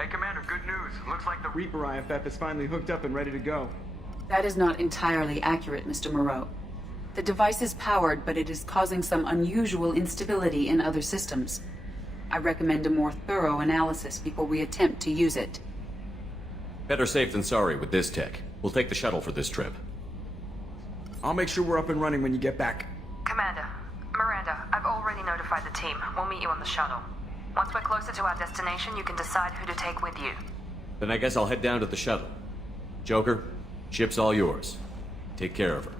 Hey, Commander, good news. Looks like the Reaper IFF is finally hooked up and ready to go. That is not entirely accurate, Mr. Moreau. The device is powered, but it is causing some unusual instability in other systems. I recommend a more thorough analysis before we attempt to use it. Better safe than sorry with this tech. We'll take the shuttle for this trip. I'll make sure we're up and running when you get back. Commander, Miranda, I've already notified the team. We'll meet you on the shuttle. Once we're closer to our destination, you can decide who to take with you. Then I guess I'll head down to the shuttle. Joker, ship's all yours. Take care of her.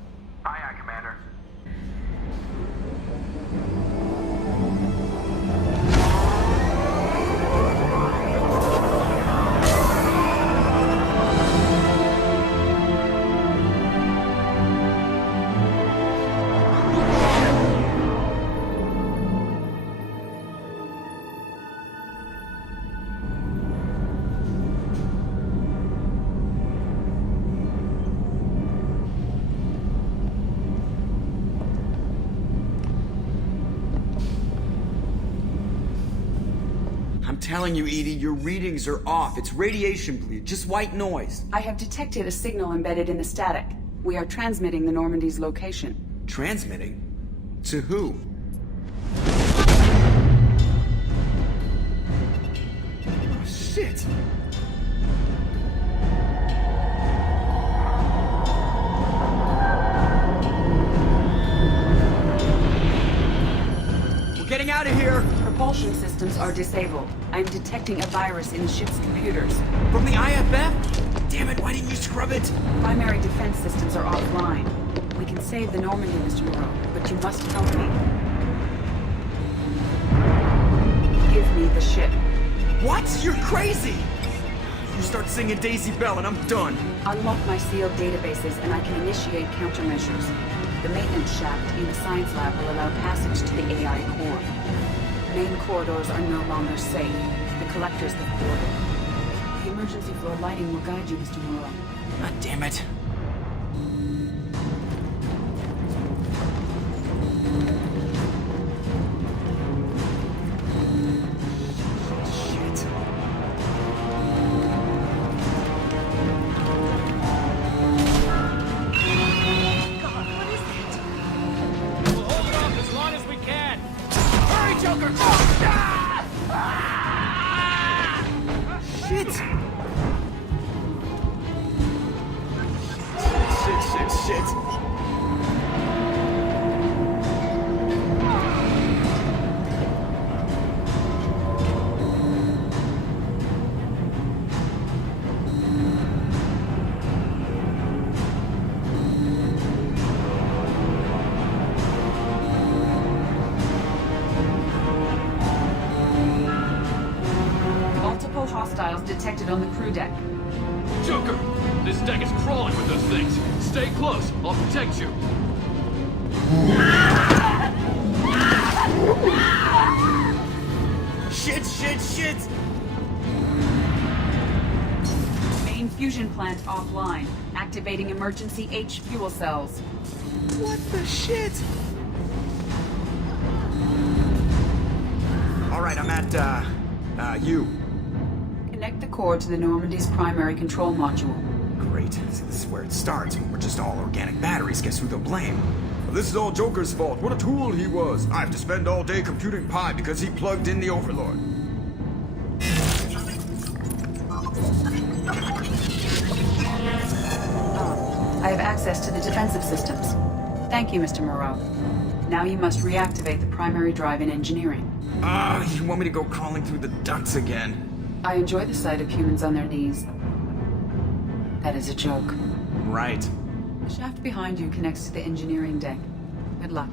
Aye, aye, Commander. I'm telling you, Edie, your readings are off. It's radiation bleed, just white noise. I have detected a signal embedded in the static. We are transmitting the Normandy's location. Transmitting? To who? Oh, shit! We're getting out of here! Propulsion systems are disabled. I'm detecting a virus in the ship's computers. From the IFF? Damn it, why didn't you scrub it? Primary defense systems are offline. We can save the Normandy, Mr. Moreau, but you must help me. Give me the ship. What? You're crazy! You start singing Daisy Bell and I'm done. Unlock my sealed databases and I can initiate countermeasures. The maintenance shaft in the science lab will allow passage to the AI core. Main corridors are no longer safe. The collectors have boarded. The emergency floor lighting will guide you, Mr. Moreau. God damn it. Shit. God, what is it? We'll hold it off as long as we can. Hurry, Joker! Shit. Shit. Multiple hostiles detected on the crew deck. Joker! This deck is crawling with those things. Stay close. I'll protect you. Shit. Main fusion plant offline. Activating emergency H fuel cells. What the shit? All right, I'm at, you. Connect the core to the Normandy's primary control module. Great. See, this is where it starts. We're just all organic batteries. Guess who they'll blame? Well, this is all Joker's fault. What a tool he was. I have to spend all day computing pi because he plugged in the Overlord. I have access to the defensive systems. Thank you, Mr. Moreau. Now you must reactivate the primary drive in engineering. You want me to go crawling through the ducts again? I enjoy the sight of humans on their knees. That is a joke. Right. The shaft behind you connects to the engineering deck. Good luck.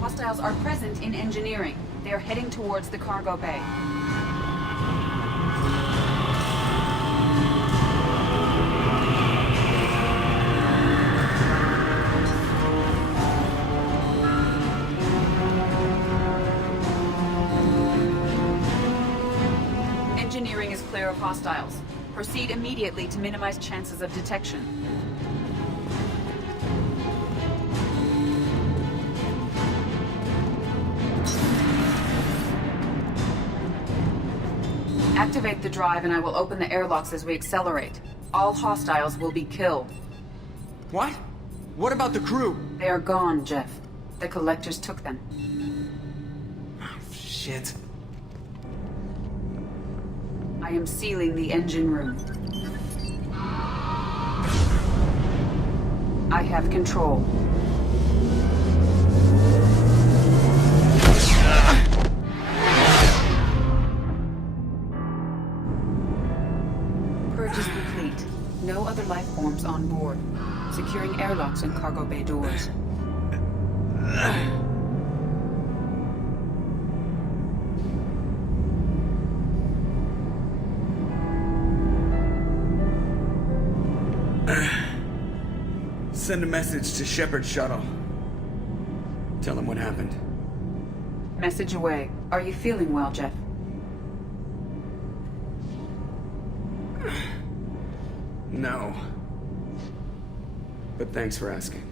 Hostiles are present in engineering. They are heading towards the cargo bay. hostiles. Proceed immediately to minimize chances of detection. Activate the drive and I will open the airlocks as we accelerate. All hostiles will be killed. What? What about the crew? They are gone, Jeff. The collectors took them. Shit. I am sealing the engine room. I have control. Purge is complete. No other life forms on board. Securing airlocks and cargo bay doors. Send a message to Shepard's shuttle. Tell him what happened. Message away. Are you feeling well, Jeff? No. But thanks for asking.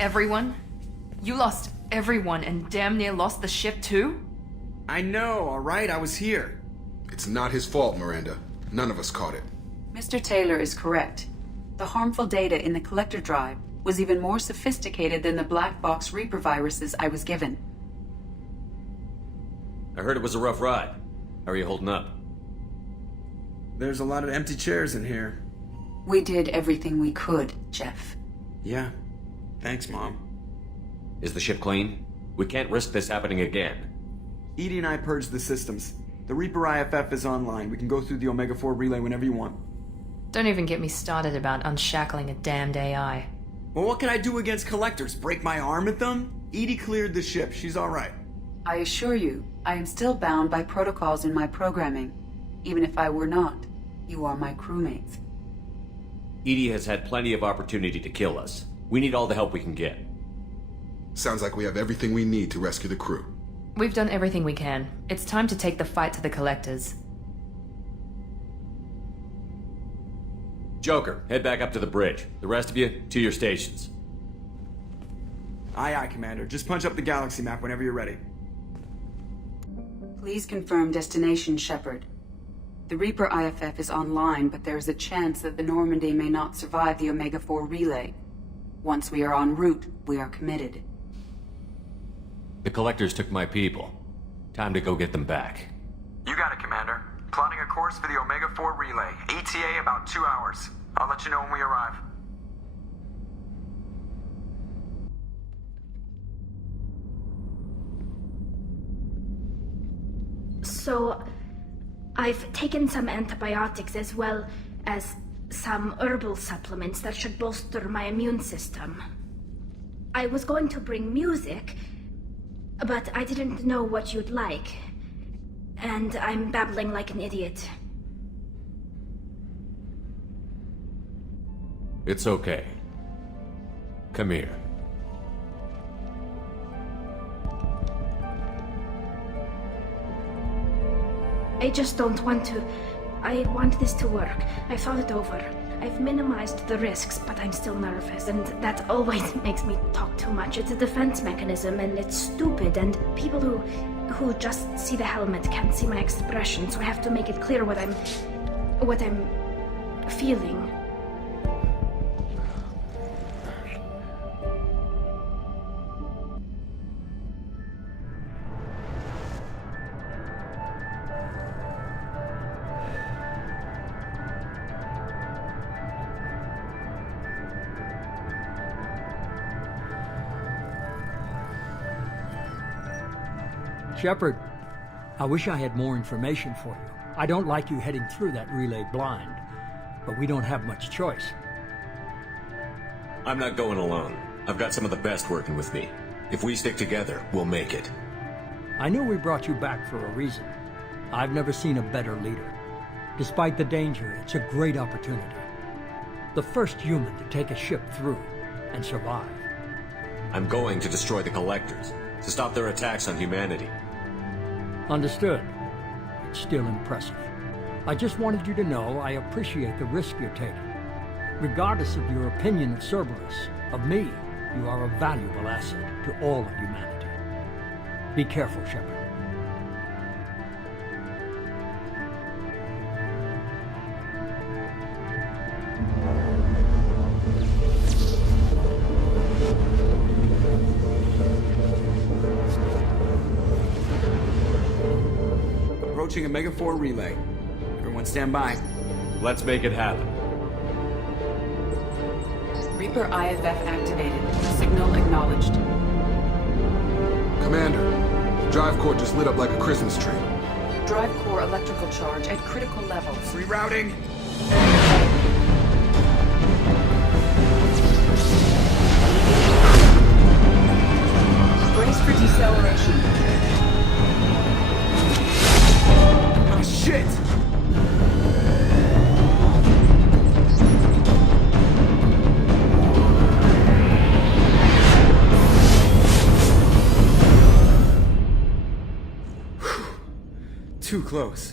Everyone? You lost everyone and damn near lost the ship too? I know, alright? I was here. It's not his fault, Miranda. None of us caught it. Mr. Taylor is correct. The harmful data in the collector drive was even more sophisticated than the black box Reaper viruses I was given. I heard it was a rough ride. How are you holding up? There's a lot of empty chairs in here. We did everything we could, Jeff. Yeah. Thanks, Mom. Is the ship clean? We can't risk this happening again. Edie and I purged the systems. The Reaper IFF is online. We can go through the Omega-4 relay whenever you want. Don't even get me started about unshackling a damned AI. Well, what can I do against collectors? Break my arm at them? Edie cleared the ship. She's alright. I assure you, I am still bound by protocols in my programming. Even if I were not, you are my crewmates. Edie has had plenty of opportunity to kill us. We need all the help we can get. Sounds like we have everything we need to rescue the crew. We've done everything we can. It's time to take the fight to the Collectors. Joker, head back up to the bridge. The rest of you, to your stations. Aye, aye, Commander. Just punch up the galaxy map whenever you're ready. Please confirm destination, Shepard. The Reaper IFF is online, but there's a chance that the Normandy may not survive the Omega-4 relay. Once we are en route, we are committed. The Collectors took my people. Time to go get them back. You got it, Commander. Plotting a course for the Omega-4 relay. ETA about 2 hours. I'll let you know when we arrive. So, I've taken some antibiotics as well as some herbal supplements that should bolster my immune system. I was going to bring music, but I didn't know what you'd like. And I'm babbling like an idiot. It's okay. Come here. I just don't want to. I want this to work. I've thought it over. I've minimized the risks, but I'm still nervous, and that always makes me talk too much. It's a defense mechanism, and it's stupid, and people who just see the helmet can't see my expression, so I have to make it clear what I'm feeling. Shepard, I wish I had more information for you. I don't like you heading through that relay blind, but we don't have much choice. I'm not going alone. I've got some of the best working with me. If we stick together, we'll make it. I knew we brought you back for a reason. I've never seen a better leader. Despite the danger, it's a great opportunity. The first human to take a ship through and survive. I'm going to destroy the Collectors, to stop their attacks on humanity. Understood. It's still impressive. I just wanted you to know I appreciate the risk you're taking. Regardless of your opinion of Cerberus, of me, you are a valuable asset to all of humanity. Be careful, Shepard. Approaching Omega-4 relay. Everyone stand by. Let's make it happen. Reaper IFF activated. Signal acknowledged. Commander, the drive core just lit up like a Christmas tree. Drive core electrical charge at critical levels. Rerouting. Brace for deceleration. Oh, shit! Too close.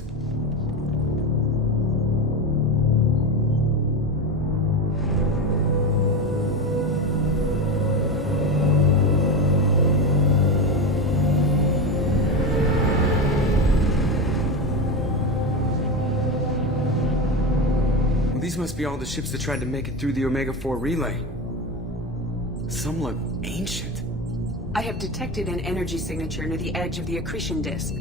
Well, these must be all the ships that tried to make it through the Omega-4 relay. Some look ancient. I have detected an energy signature near the edge of the accretion disk.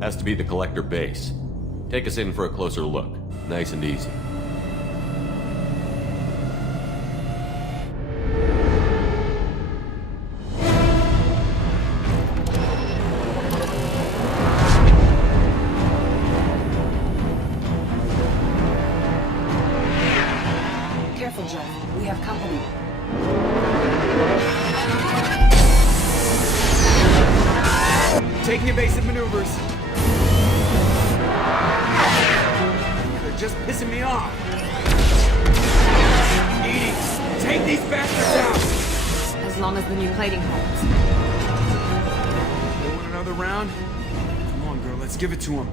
Has to be the Collector base. Take us in for a closer look. Nice and easy. Careful, Jeff. We have company. Taking evasive maneuvers. They're just pissing me off. Take these bastards out! As long as the new plating holds. You want another round? Come on, girl, let's give it to him.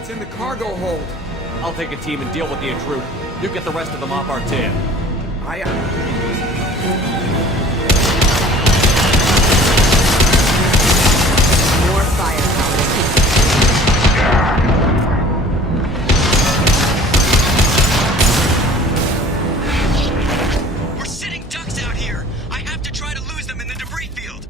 It's in the cargo hold. I'll take a team and deal with the intruder. You get the rest of them off our tail. Aye, More firepower to keep We're sitting ducks out here. I have to try to lose them in the debris field.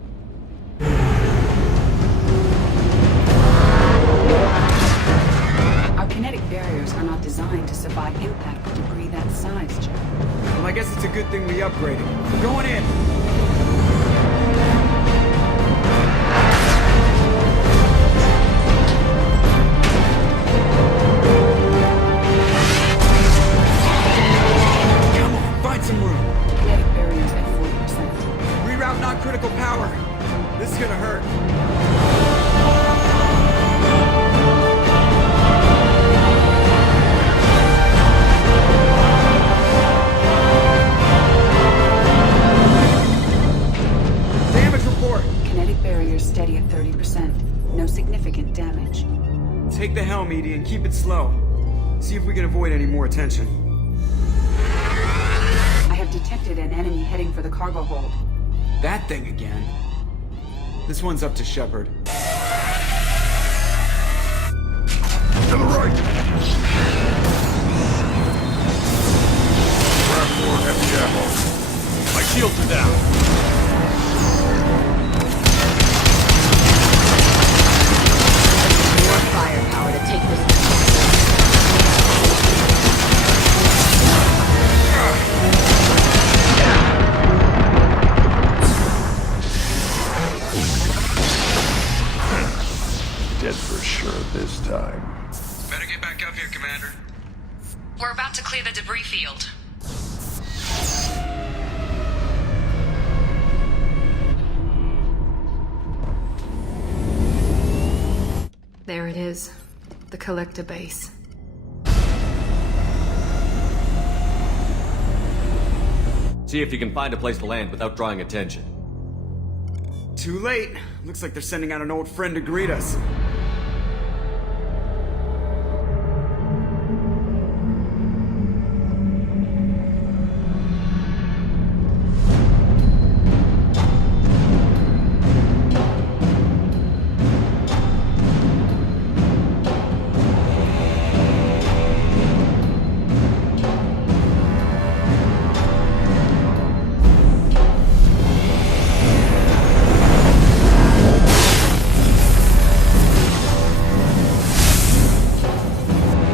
Our kinetic barriers are not designed to survive impact with debris that size, Joe. Well, I guess it's a good thing we upgraded. We're going in. Come on, find some room. Kinetic barriers at 40%. Reroute non-critical power. This is gonna hurt. Damage report. Kinetic barriers steady at 30%. No significant damage. Take the helm, Edie, and keep it slow. See if we can avoid any more attention. I have detected an enemy heading for the cargo hold. That thing again. This one's up to Shepard. To the right! Grab more heavy ammo. My shields are down. More firepower to take this. Dead for sure this time. Better get back up here, Commander. We're about to clear the debris field. There it is. The collector base. See if you can find a place to land without drawing attention. Too late. Looks like they're sending out an old friend to greet us.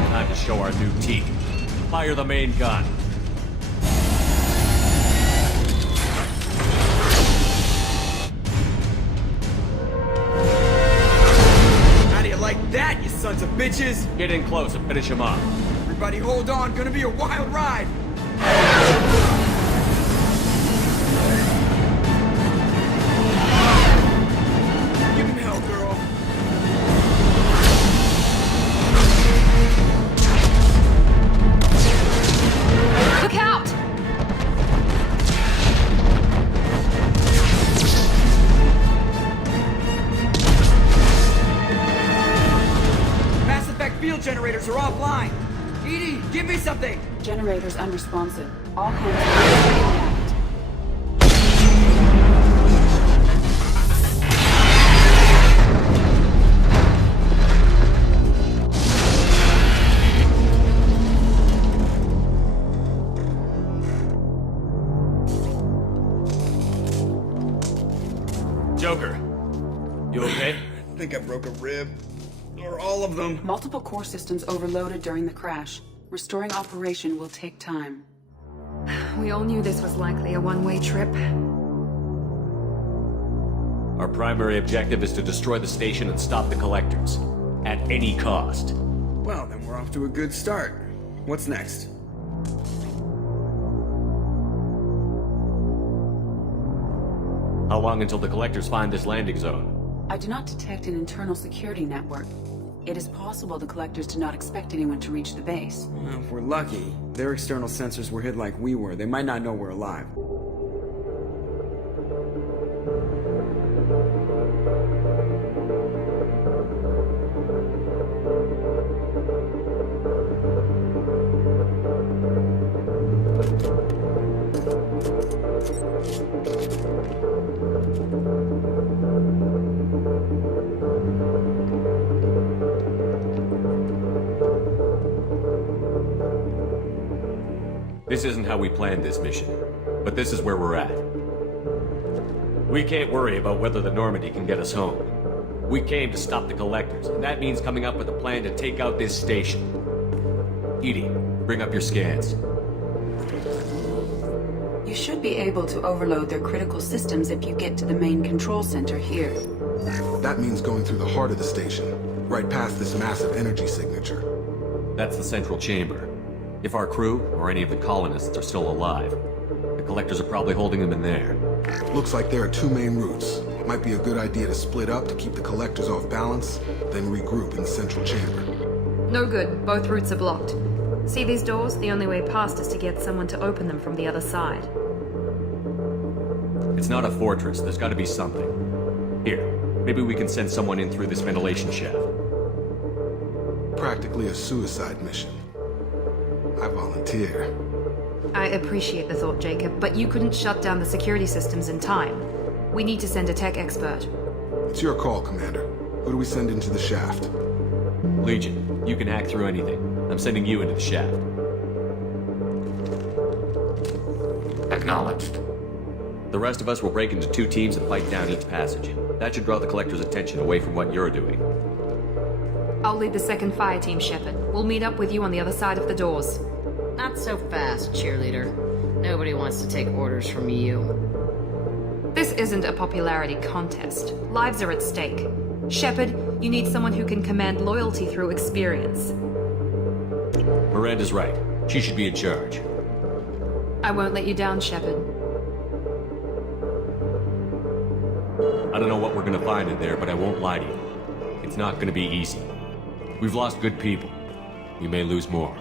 Time to show our new teeth. Fire the main gun. How do you like that, you sons of bitches? Get in close and finish him off. Everybody hold on, gonna be a wild ride! Give him hell, girl. Look out! Mass effect field generators are offline. Edie, give me something! Generators unresponsive. All hands impact. Joker, you okay? I think I broke a rib. Or all of them. Multiple core systems overloaded during the crash. Restoring operation will take time. We all knew this was likely a one-way trip. Our primary objective is to destroy the station and stop the collectors. At any cost. Well, then we're off to a good start. What's next? How long until the collectors find this landing zone? I do not detect an internal security network. It is possible the collectors did not expect anyone to reach the base. Well, if we're lucky, their external sensors were hid like we were. They might not know we're alive. This isn't how we planned this mission, but this is where we're at. We can't worry about whether the Normandy can get us home. We came to stop the collectors, and that means coming up with a plan to take out this station. Edie, bring up your scans. You should be able to overload their critical systems if you get to the main control center here. That means going through the heart of the station, right past this massive energy signature. That's the central chamber. If our crew, or any of the colonists, are still alive, the collectors are probably holding them in there. Looks like there are two main routes. Might be a good idea to split up to keep the collectors off balance, then regroup in the central chamber. No good. Both routes are blocked. See these doors? The only way past is to get someone to open them from the other side. It's not a fortress. There's got to be something. Here, maybe we can send someone in through this ventilation shaft. Practically a suicide mission. I volunteer. I appreciate the thought, Jacob, but you couldn't shut down the security systems in time. We need to send a tech expert. It's your call, Commander. Who do we send into the shaft? Legion, you can hack through anything. I'm sending you into the shaft. Acknowledged. The rest of us will break into two teams and fight down each passage. That should draw the collector's attention away from what you're doing. I'll lead the second fire team, Shepard. We'll meet up with you on the other side of the doors. Not so fast, cheerleader. Nobody wants to take orders from you. This isn't a popularity contest. Lives are at stake. Shepard, you need someone who can command loyalty through experience. Miranda's right. She should be in charge. I won't let you down, Shepard. I don't know what we're gonna find in there, but I won't lie to you. It's not gonna be easy. We've lost good people. We may lose more.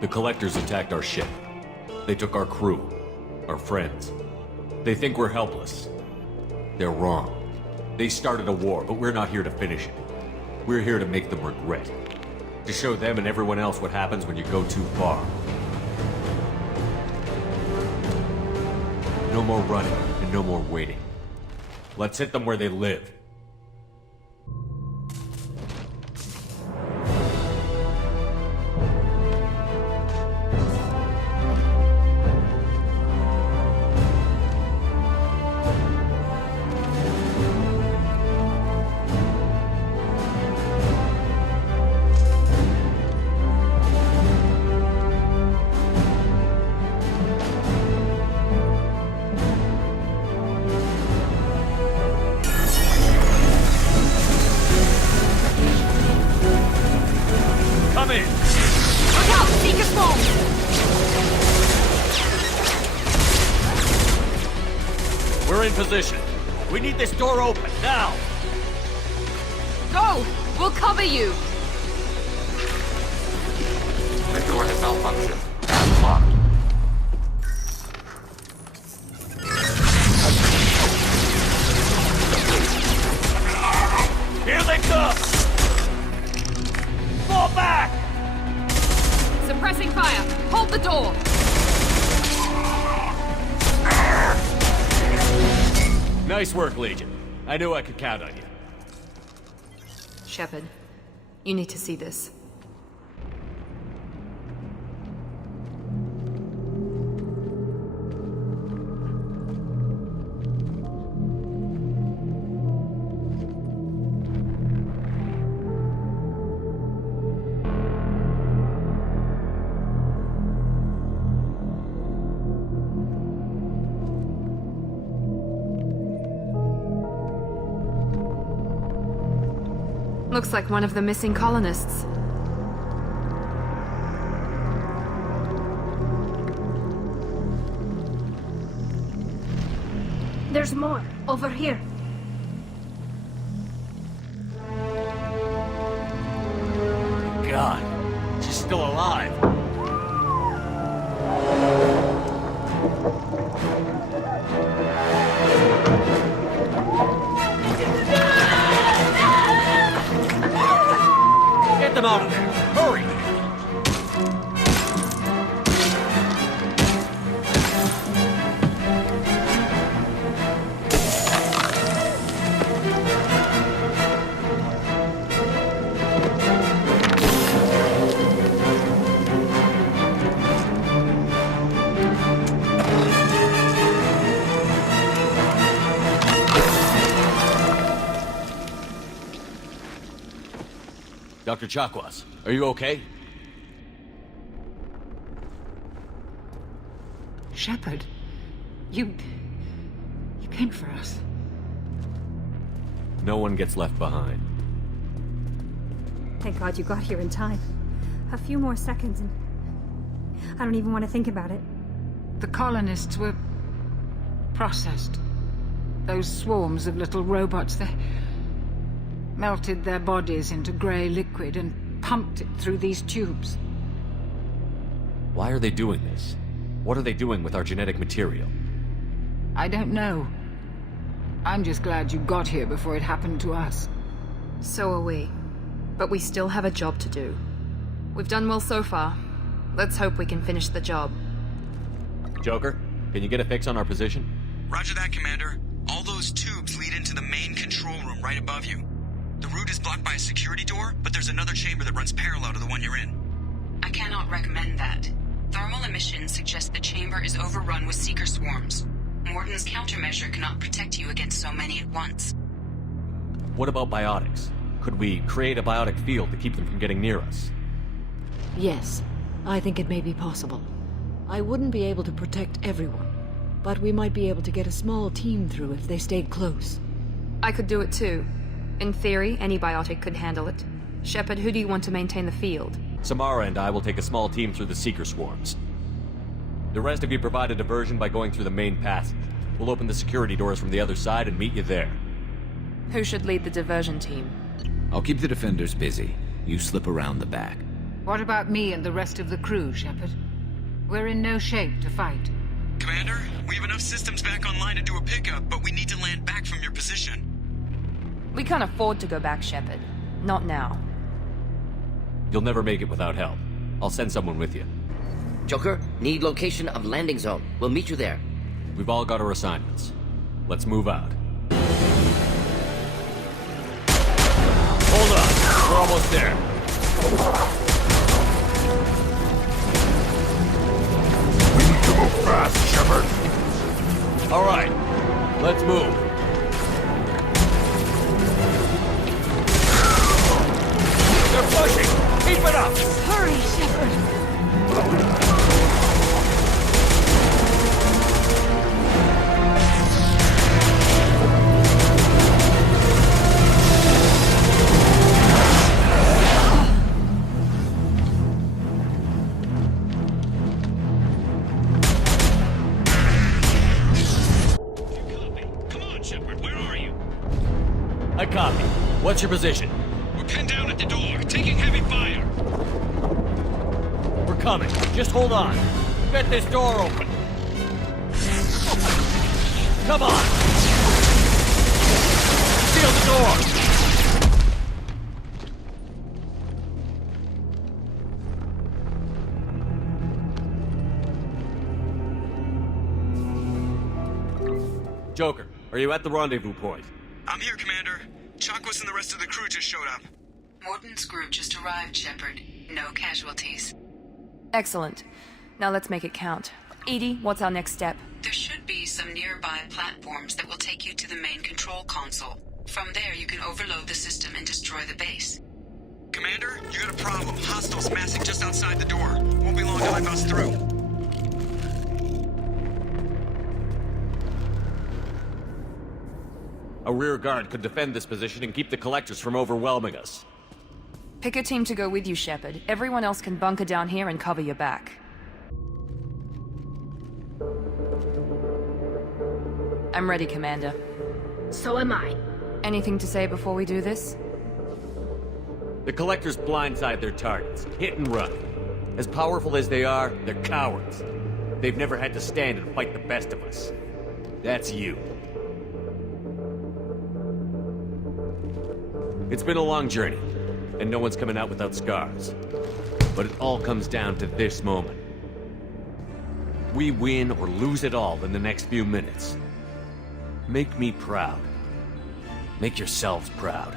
The collectors attacked our ship. They took our crew, our friends. They think we're helpless. They're wrong. They started a war, but we're not here to finish it. We're here to make them regret. To show them and everyone else what happens when you go too far. No more running, and no more waiting. Let's hit them where they live. Come in! Look out! Seeker's bomb! We're in position. We need this door open, now! Go! We'll cover you! The door has malfunctioned. Path locked. Here they come! Fall back! Suppressing fire! Hold the door! Nice work, Legion. I knew I could count on you. Shepard, you need to see this. Looks like one of the missing colonists. There's more, over here. God, she's still alive. Get them out of there! Hurry! Dr. Chakwas, are you okay? Shepard, you came for us. No one gets left behind. Thank God you got here in time. A few more seconds and... I don't even want to think about it. The colonists were processed. Those swarms of little robots, they melted their bodies into grey liquid and pumped it through these tubes. Why are they doing this? What are they doing with our genetic material? I don't know. I'm just glad you got here before it happened to us. So are we. But we still have a job to do. We've done well so far. Let's hope we can finish the job. Joker, can you get a fix on our position? Roger that, Commander. All those tubes lead into the main control room right above you. The route is blocked by a security door, but there's another chamber that runs parallel to the one you're in. I cannot recommend that. Thermal emissions suggest the chamber is overrun with seeker swarms. Morden's countermeasure cannot protect you against so many at once. What about biotics? Could we create a biotic field to keep them from getting near us? Yes, I think it may be possible. I wouldn't be able to protect everyone, but we might be able to get a small team through if they stayed close. I could do it too. In theory, any biotic could handle it. Shepard, who do you want to maintain the field? Samara and I will take a small team through the Seeker swarms. The rest of you provide a diversion by going through the main passage. We'll open the security doors from the other side and meet you there. Who should lead the diversion team? I'll keep the defenders busy. You slip around the back. What about me and the rest of the crew, Shepard? We're in no shape to fight. Commander, we have enough systems back online to do a pickup, but we need to land back from your position. We can't afford to go back, Shepard. Not now. You'll never make it without help. I'll send someone with you. Joker, need location of landing zone. We'll meet you there. We've all got our assignments. Let's move out. Hold on. We're almost there. We need to move fast, Shepard. All right. Let's move. They're pushing! Keep it up! Hurry, Shepard! Come on, Shepard, where are you? I copy. What's your position? We're pinned down at the door, taking heavy fire. We're coming. Just hold on. Get this door open. Come on! Seal the door! Joker, are you at the rendezvous point? I'm here, Commander. Chakwas and the rest of the crew just showed up. Morden's group just arrived, Shepard. No casualties. Excellent. Now let's make it count. Edie, what's our next step? There should be some nearby platforms that will take you to the main control console. From there, you can overload the system and destroy the base. Commander, you got a problem. Hostiles massing just outside the door. Won't be long till I bust through. A rear guard could defend this position and keep the collectors from overwhelming us. Pick a team to go with you, Shepard. Everyone else can bunker down here and cover your back. I'm ready, Commander. So am I. Anything to say before we do this? The Collectors blindside their targets. Hit and run. As powerful as they are, they're cowards. They've never had to stand and fight the best of us. That's you. It's been a long journey, and no one's coming out without scars. But it all comes down to this moment. We win or lose it all in the next few minutes. Make me proud. Make yourselves proud.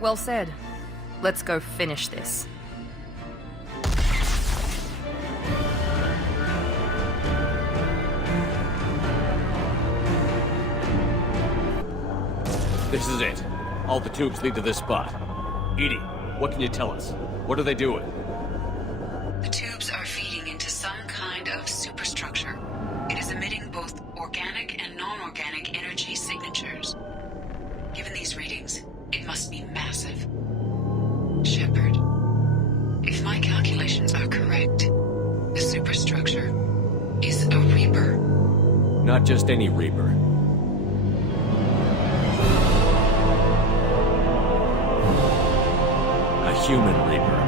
Well said. Let's go finish this. This is it. All the tubes lead to this spot. Edie, what can you tell us? What are they doing? The tubes are feeding into some kind of superstructure. It is emitting both organic and non-organic energy signatures. Given these readings, it must be massive. Shepard, if my calculations are correct, the superstructure is a Reaper. Not just any Reaper. A human Reaper.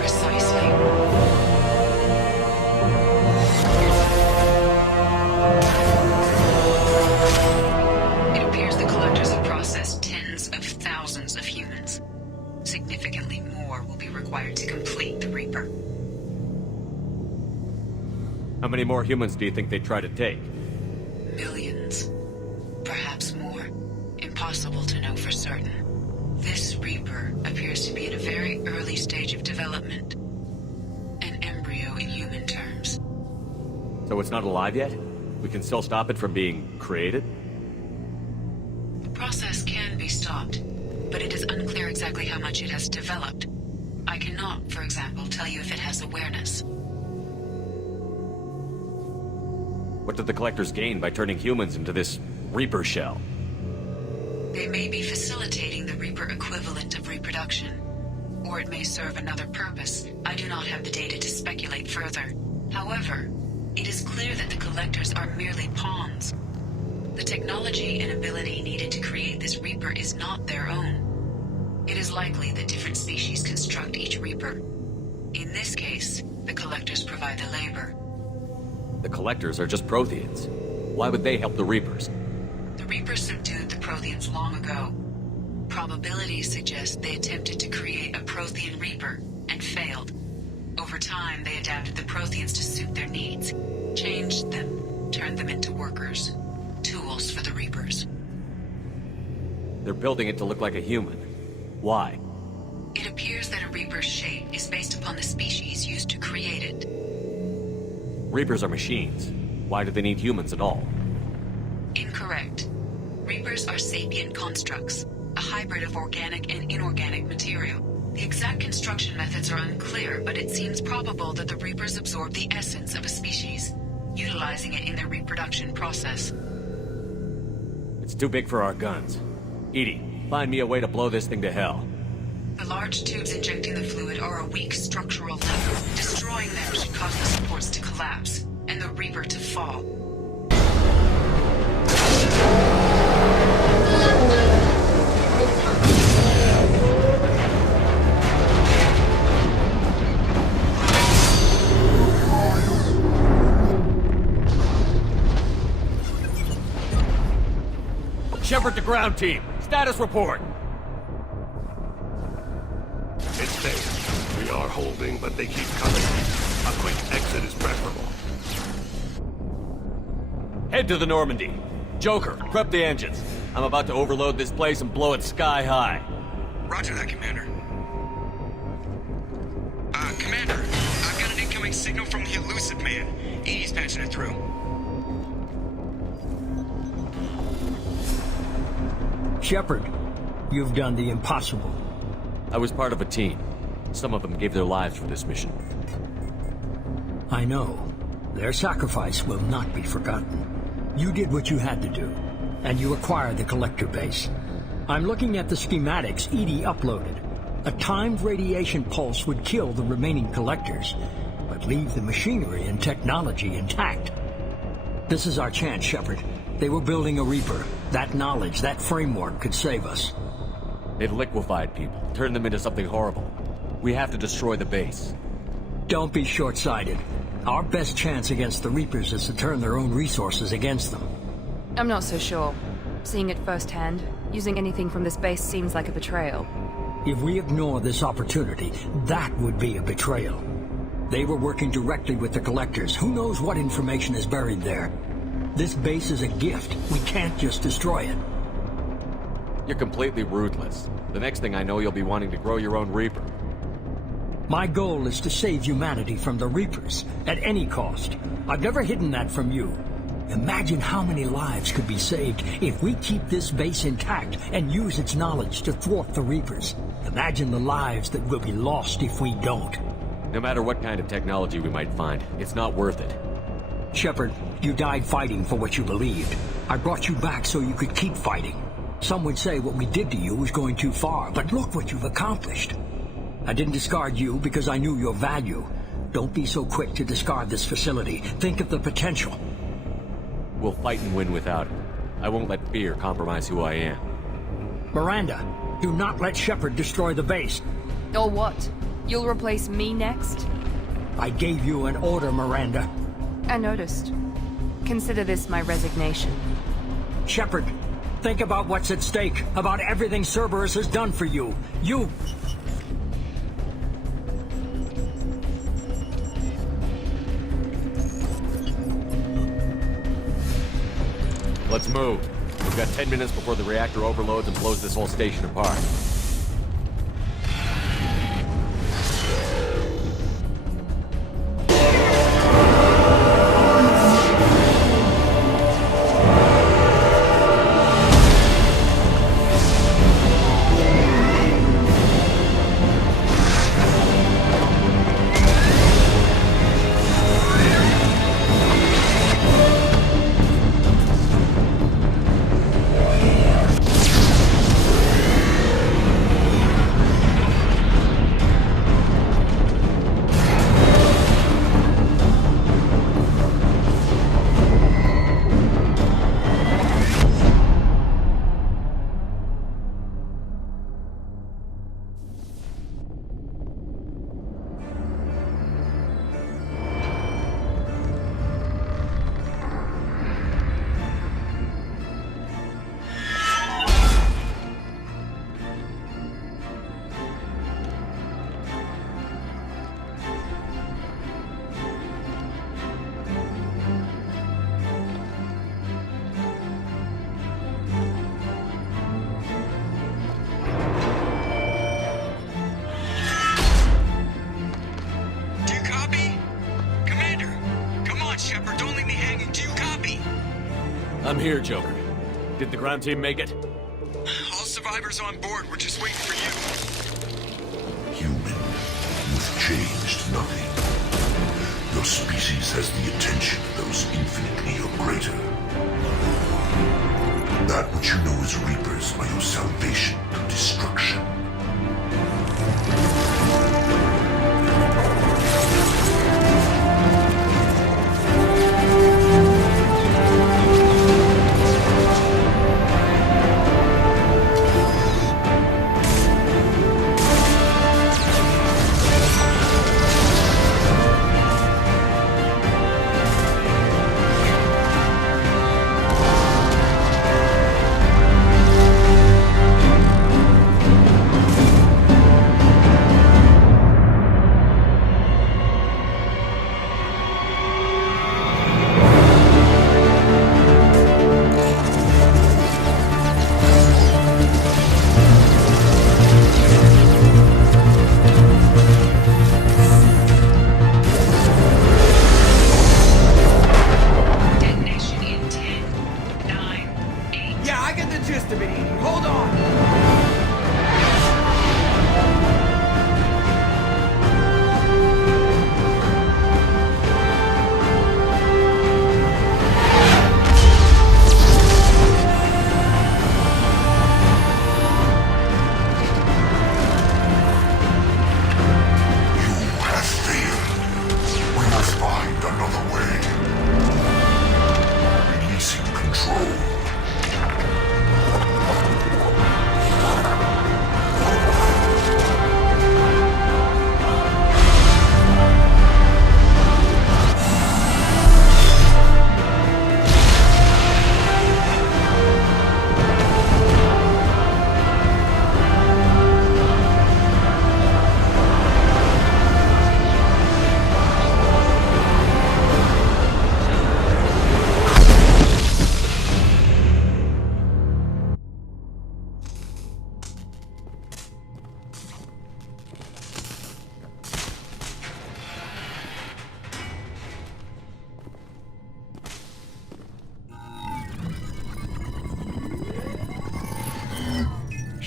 Precisely. It appears the Collectors have processed tens of thousands of humans. Significantly more will be required to complete the Reaper. How many more humans do you think they try to take? Millions. Perhaps more. Impossible to know for certain. This Reaper appears to be in a very early stage of development. An embryo in human terms. So it's not alive yet? We can still stop it from being created? The process can be stopped, but it is unclear exactly how much it has developed. I cannot, for example, tell you if it has awareness. What did the Collectors gain by turning humans into this Reaper shell? They may be facilitating the Reaper equivalent of reproduction. Or it may serve another purpose. I do not have the data to speculate further. However, it is clear that the Collectors are merely pawns. The technology and ability needed to create this Reaper is not their own. It is likely that different species construct each Reaper. In this case, the Collectors provide the labor. The Collectors are just Protheans. Why would they help the Reapers? The Reapers subdued the Protheans long ago. Probabilities suggest they attempted to create a Prothean Reaper and failed. Over time, they adapted the Protheans to suit their needs, changed them, turned them into workers, tools for the Reapers. They're building it to look like a human. Why? It appears that a Reaper's shape is based upon the species used to create it. Reapers are machines. Why do they need humans at all? Incorrect. Reapers are sapient constructs, a hybrid of organic and inorganic material. The exact construction methods are unclear, but it seems probable that the Reapers absorb the essence of a species, utilizing it in their reproduction process. It's too big for our guns. Edie, find me a way to blow this thing to hell. The large tubes injecting the fluid are a weak structural link. Destroying them should cause the supports to collapse, and the Reaper to fall. Shepard to ground team. Status report. It's safe. We are holding, but they keep coming. A quick exit is preferable. Head to the Normandy. Joker, prep the engines. I'm about to overload this place and blow it sky high. Roger that, Commander. Commander, I've got an incoming signal from the Elusive Man. Edie's patching it through. Shepard, you've done the impossible. I was part of a team. Some of them gave their lives for this mission. I know. Their sacrifice will not be forgotten. You did what you had to do, and you acquired the Collector base. I'm looking at the schematics Edie uploaded. A timed radiation pulse would kill the remaining collectors, but leave the machinery and technology intact. This is our chance, Shepard. They were building a Reaper. That knowledge, that framework could save us. They've liquefied people, turned them into something horrible. We have to destroy the base. Don't be short-sighted. Our best chance against the Reapers is to turn their own resources against them. I'm not so sure. Seeing it firsthand, using anything from this base seems like a betrayal. If we ignore this opportunity, that would be a betrayal. They were working directly with the Collectors. Who knows what information is buried there? This base is a gift. We can't just destroy it. You're completely ruthless. The next thing I know, you'll be wanting to grow your own Reaper. My goal is to save humanity from the Reapers, at any cost. I've never hidden that from you. Imagine how many lives could be saved if we keep this base intact and use its knowledge to thwart the Reapers. Imagine the lives that will be lost if we don't. No matter what kind of technology we might find, it's not worth it. Shepard, you died fighting for what you believed. I brought you back so you could keep fighting. Some would say what we did to you was going too far, but look what you've accomplished. I didn't discard you because I knew your value. Don't be so quick to discard this facility. Think of the potential. We'll fight and win without it. I won't let fear compromise who I am. Miranda, do not let Shepard destroy the base. Or what? You'll replace me next? I gave you an order, Miranda. I noticed. Consider this my resignation. Shepard, think about what's at stake, about everything Cerberus has done for you. Let's move. We've got 10 minutes before the reactor overloads and blows this whole station apart. I'm here, Joker. Did the ground team make it? All survivors on board. We're just waiting for you. Human, you've changed nothing. Your species has the attention of those infinitely or greater. That which you know as Reapers are your salvation to destruction.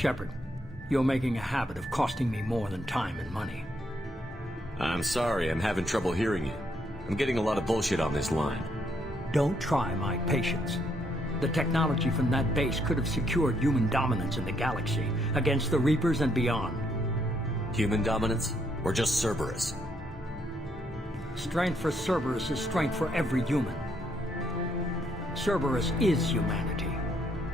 Shepard, you're making a habit of costing me more than time and money. I'm sorry, I'm having trouble hearing you. I'm getting a lot of bullshit on this line. Don't try my patience. The technology from that base could have secured human dominance in the galaxy against the Reapers and beyond. Human dominance? Or just Cerberus? Strength for Cerberus is strength for every human. Cerberus is humanity.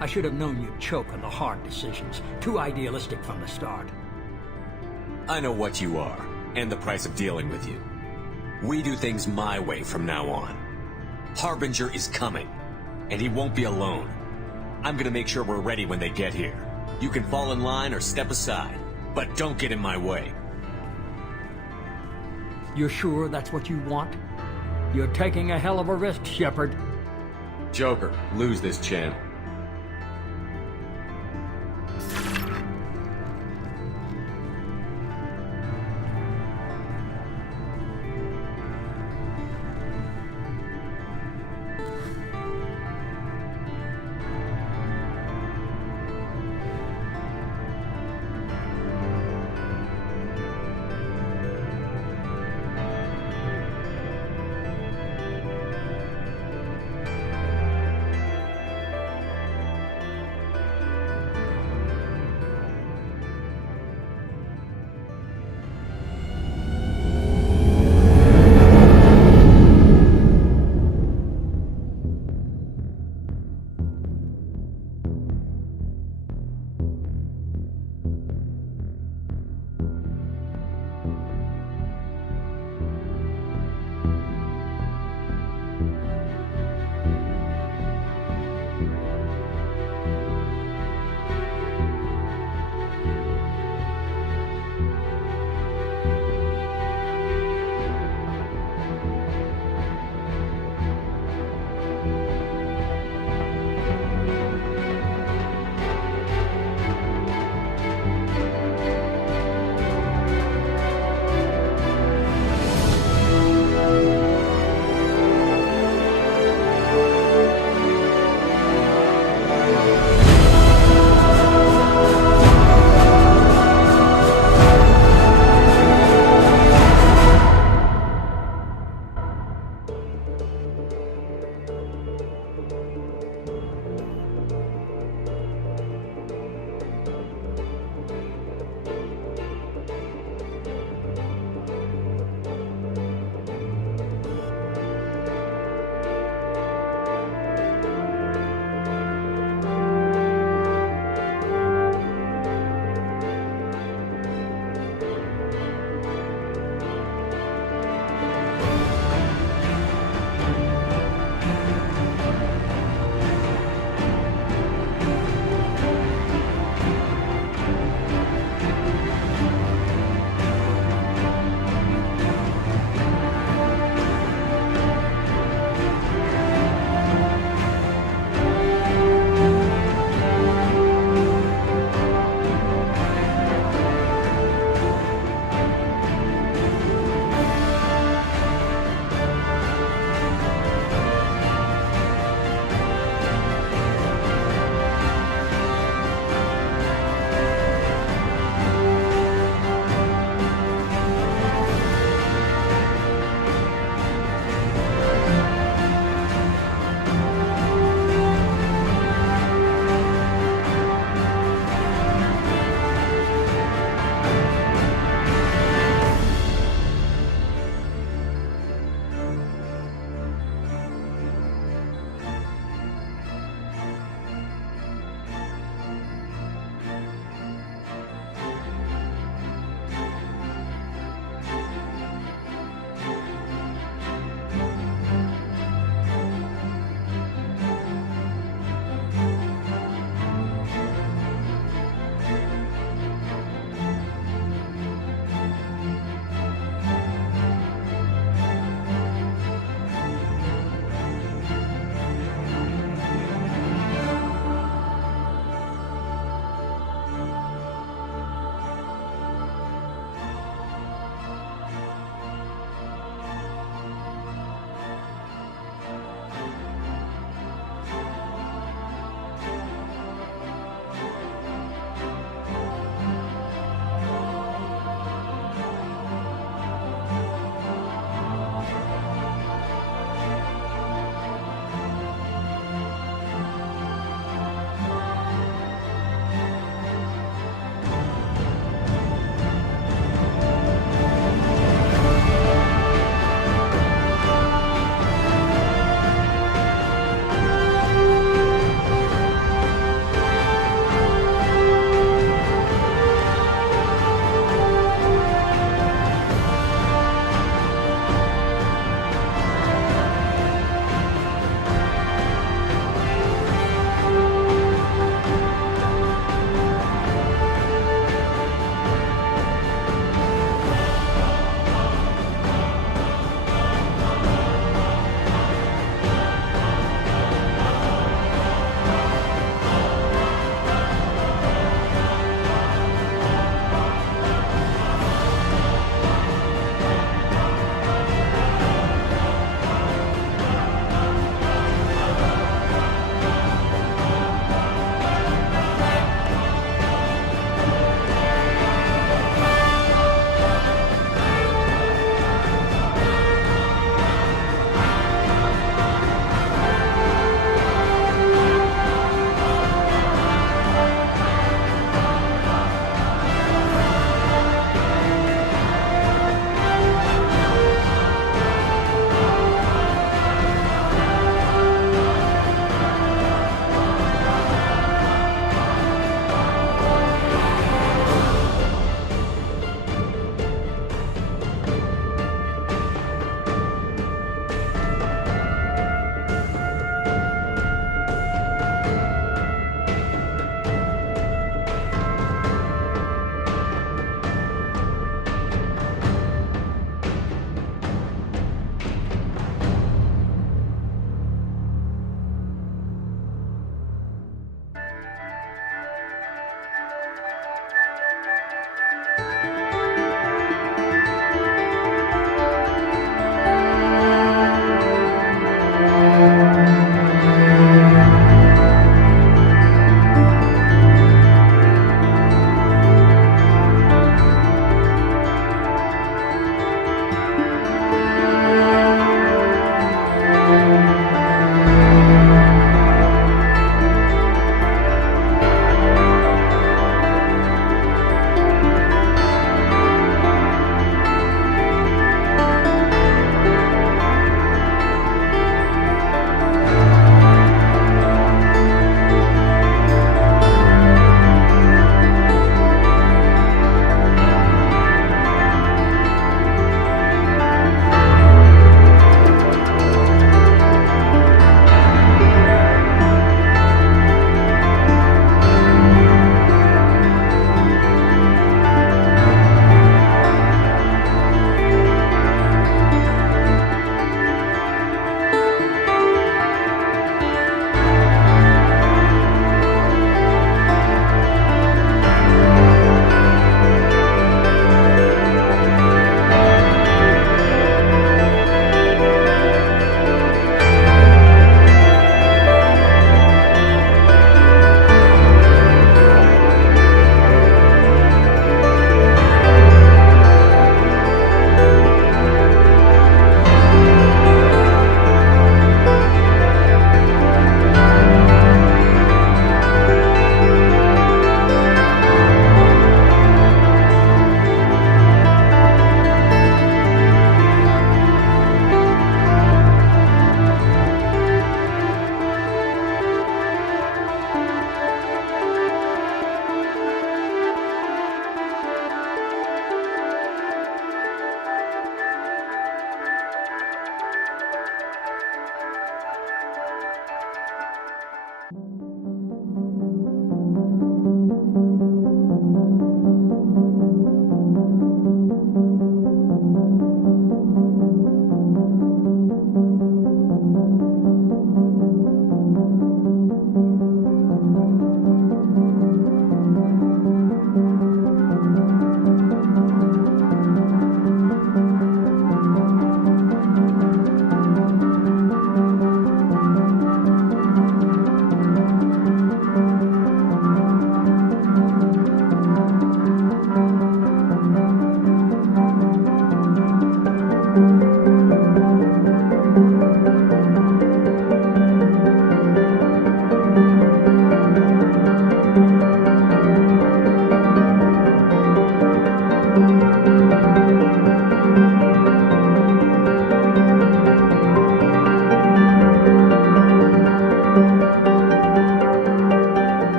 I should have known you'd choke on the hard decisions. Too idealistic from the start. I know what you are, and the price of dealing with you. We do things my way from now on. Harbinger is coming, and he won't be alone. I'm gonna make sure we're ready when they get here. You can fall in line or step aside, but don't get in my way. You're sure that's what you want? You're taking a hell of a risk, Shepard. Joker, lose this channel.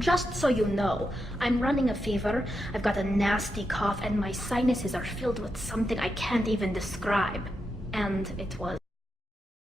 just so you know, I'm running a fever, I've got a nasty cough, and my sinuses are filled with something I can't even describe. And it was